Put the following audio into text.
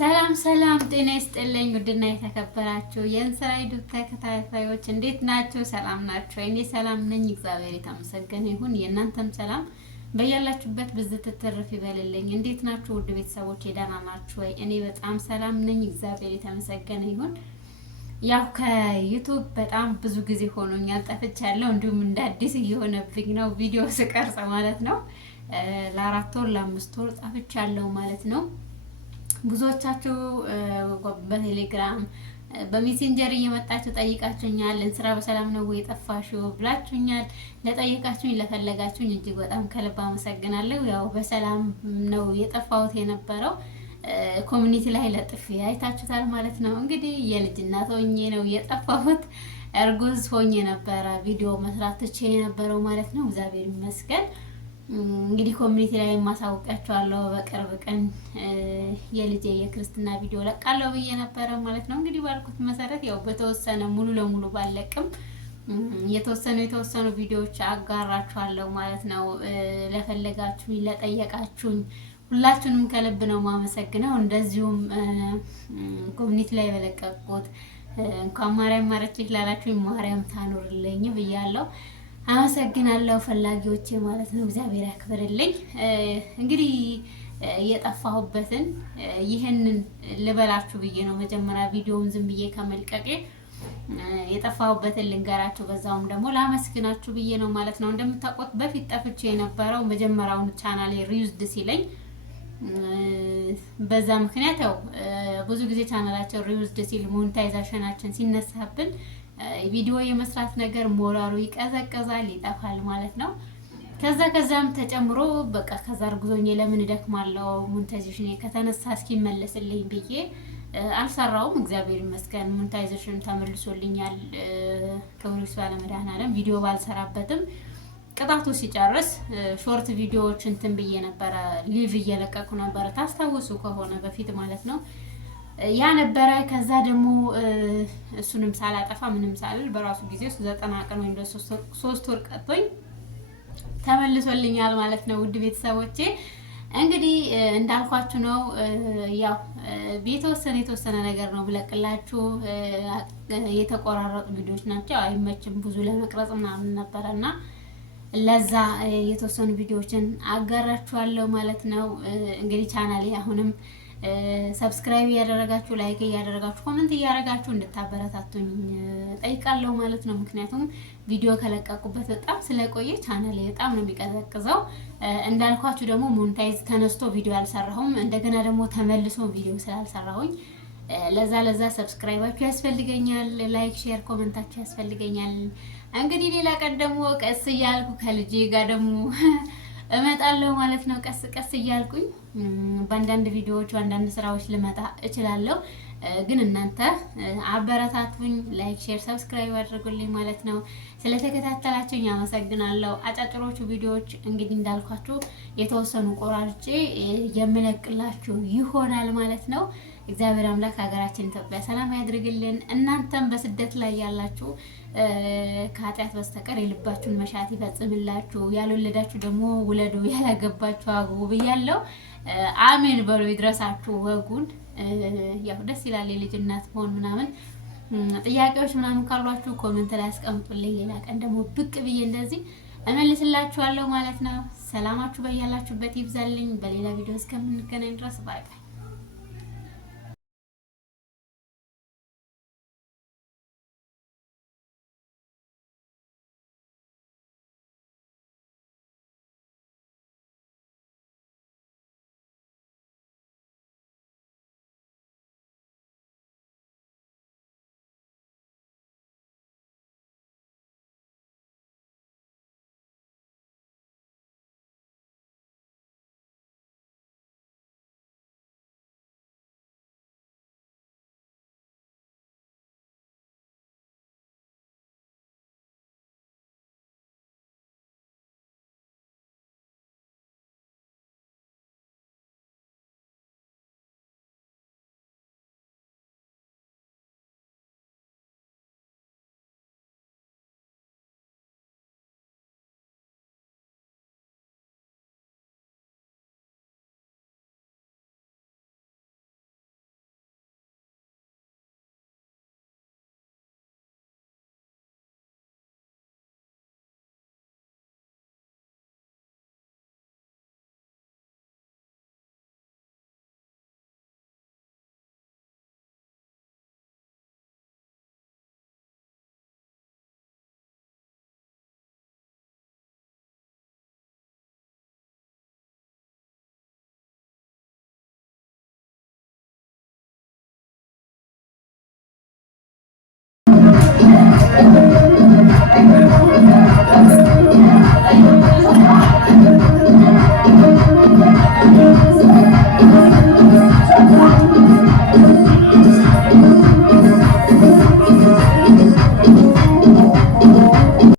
ሰላም ሰላም ጤና ይስጥልኝ ውድና የተከበራችሁ የእንስራ ዩቲዩብ ተከታታዮች እንዴት ናችሁ? ሰላም ናችሁ? እኔ ሰላም ነኝ፣ እግዚአብሔር የተመሰገነ ይሁን። የእናንተም ሰላም በያላችሁበት ብዝት ትርፍ ይበልልኝ። እንዴት ናችሁ ውድ ቤተሰቦች? ደህና ናችሁ ወይ? እኔ በጣም ሰላም ነኝ፣ እግዚአብሔር የተመሰገነ ይሁን። ያው ከዩቲዩብ በጣም ብዙ ጊዜ ሆኖኛል ጠፍቻለሁ። እንዲሁም እንደ አዲስ እየሆነብኝ ነው ቪዲዮ ስቀርጽ ማለት ነው። ለ4 ወር ለ5 ወር ጠፍቻለሁ ማለት ነው። ብዙዎቻችሁ በቴሌግራም በሜሴንጀር እየመጣችሁ ጠይቃችሁኛል። እንስራ በሰላም ነው ወይ ጠፋሽው ብላችሁኛል። ለጠይቃችሁኝ ለፈለጋችሁኝ እጅግ በጣም ከልብ አመሰግናለሁ። ያው በሰላም ነው የጠፋሁት የነበረው ኮሚኒቲ ላይ ለጥፌ አይታችሁታል ማለት ነው። እንግዲህ የልጅ እናት ሆኜ ነው የጠፋሁት። እርጉዝ ሆኜ ነበረ ቪዲዮ መስራት ትቼ የነበረው ማለት ነው። እግዚአብሔር ይመስገን። እንግዲህ ኮሚኒቲ ላይ ማሳውቃቸዋለሁ በቅርብ ቀን የልጄ የክርስትና ቪዲዮ ለቃለሁ ብዬ ነበረ ማለት ነው። እንግዲህ ባልኩት መሰረት ያው በተወሰነ ሙሉ ለሙሉ ባለቅም የተወሰኑ ቪዲዮዎች አጋራችኋለሁ ማለት ነው። ለፈለጋችሁኝ ለጠየቃችሁኝ ሁላችሁንም ከልብ ነው ማመሰግነው። እንደዚሁም ኮሚኒቲ ላይ በለቀቁት እንኳን ማርያም ማረችሽ ላላችሁኝ ማርያም ታኑርልኝ ብያለሁ። አመሰግናለሁ ፈላጊዎቼ ማለት ነው። እግዚአብሔር ያክብርልኝ። እንግዲህ የጠፋሁበትን ይሄንን ልበላችሁ ብዬ ነው መጀመሪያ ቪዲዮውን ዝም ብዬ ከመልቀቄ የጠፋሁበትን ልንገራችሁ፣ በዛውም ደግሞ ላመስግናችሁ ብዬ ነው ማለት ነው። እንደምታውቁት በፊት ጠፍቼ የነበረው መጀመሪያውን ቻናሌ ሪዩዝድ ሲለኝ በዛ ምክንያት ያው ብዙ ጊዜ ቻናላቸው ሪዩዝድ ሲል ሞኔታይዜሽናችን ሲነሳብን ቪዲዮ የመስራት ነገር ሞራሉ ይቀዘቀዛል፣ ይጠፋል ማለት ነው። ከዛም ተጨምሮ በቃ ከዛ እርጉዞኜ ለምን እደክማለሁ ሞኔታይዜሽን ከተነሳ እስኪመለስልኝ ብዬ አልሰራውም። እግዚአብሔር ይመስገን ሞኔታይዜሽን ተመልሶልኛል። ክብሩ ይስፋ ለመድኃኔዓለም። ቪዲዮ ባልሰራበትም ቅጣቱ ሲጨርስ ሾርት ቪዲዮዎች እንትን ብዬ ነበረ፣ ሊቭ እየለቀቁ ነበረ ታስታውሱ ከሆነ በፊት ማለት ነው። ያ ነበረ። ከዛ ደግሞ እሱንም ሳላጠፋ ምንም ሳልል በራሱ ጊዜ 90 ቀን ወይም 3 ወር ቀጥቶኝ ተመልሶልኛል ማለት ነው። ውድ ቤተሰቦቼ እንግዲህ እንዳልኳችሁ ነው። ያው የተወሰነ ነገር ነው ብለቅላችሁ። የተቆራረጡ ቪዲዮዎች ናቸው፣ አይመችም ብዙ ለመቅረጽ ምናምን ነበረና ለዛ የተወሰኑ ቪዲዮዎችን አጋራችኋለሁ ማለት ነው። እንግዲህ ቻናሌ አሁንም ሰብስክራይብ እያደረጋችሁ ላይክ እያደረጋችሁ ኮሜንት እያደረጋችሁ እንድታበረታቱኝ ጠይቃለሁ ማለት ነው። ምክንያቱም ቪዲዮ ከለቀቁበት በጣም ስለቆየ ቻናሌ በጣም ነው የሚቀዘቅዘው። እንዳልኳችሁ ደግሞ ሞኔታይዝ ተነስቶ ቪዲዮ አልሰራሁም፣ እንደገና ደግሞ ተመልሶ ቪዲዮ ስላልሰራሁኝ ለዛ ሰብስክራይባችሁ ያስፈልገኛል፣ ላይክ ሼር ኮሜንታችሁ ያስፈልገኛል። እንግዲህ ሌላ ቀን ደግሞ ቀስ እያልኩ ከልጄ ጋር ደግሞ እመጣለሁ ማለት ነው። ቀስ እያልኩኝ በአንዳንድ ቪዲዮዎች በአንዳንድ ስራዎች ልመጣ እችላለሁ። ግን እናንተ አበረታቱኝ፣ ላይክ ሼር ሰብስክራይብ አድርጉልኝ ማለት ነው። ስለተከታተላችሁኝ አመሰግናለሁ። አጫጭሮቹ ቪዲዮዎች እንግዲህ እንዳልኳችሁ የተወሰኑ ቆራርጬ የምለቅላችሁ ይሆናል ማለት ነው። እግዚአብሔር አምላክ ሀገራችን ኢትዮጵያ ሰላም ያድርግልን። እናንተም በስደት ላይ ያላችሁ ከኃጢአት በስተቀር የልባችሁን መሻት ይፈጽምላችሁ። ያልወለዳችሁ ደግሞ ውለዱ፣ ያላገባችሁ አግቡ ብያለሁ። አሜን በሉ፣ ይድረሳችሁ ወጉን። ያው ደስ ይላል የልጅ እናት መሆን ምናምን። ጥያቄዎች ምናምን ካሏችሁ ኮሜንት ላይ አስቀምጡልኝ። ሌላ ቀን ደግሞ ብቅ ብዬ እንደዚህ እመልስላችኋለሁ ማለት ነው። ሰላማችሁ በያላችሁበት ይብዛልኝ። በሌላ ቪዲዮ እስከምንገናኝ ድረስ ባይ ባይ።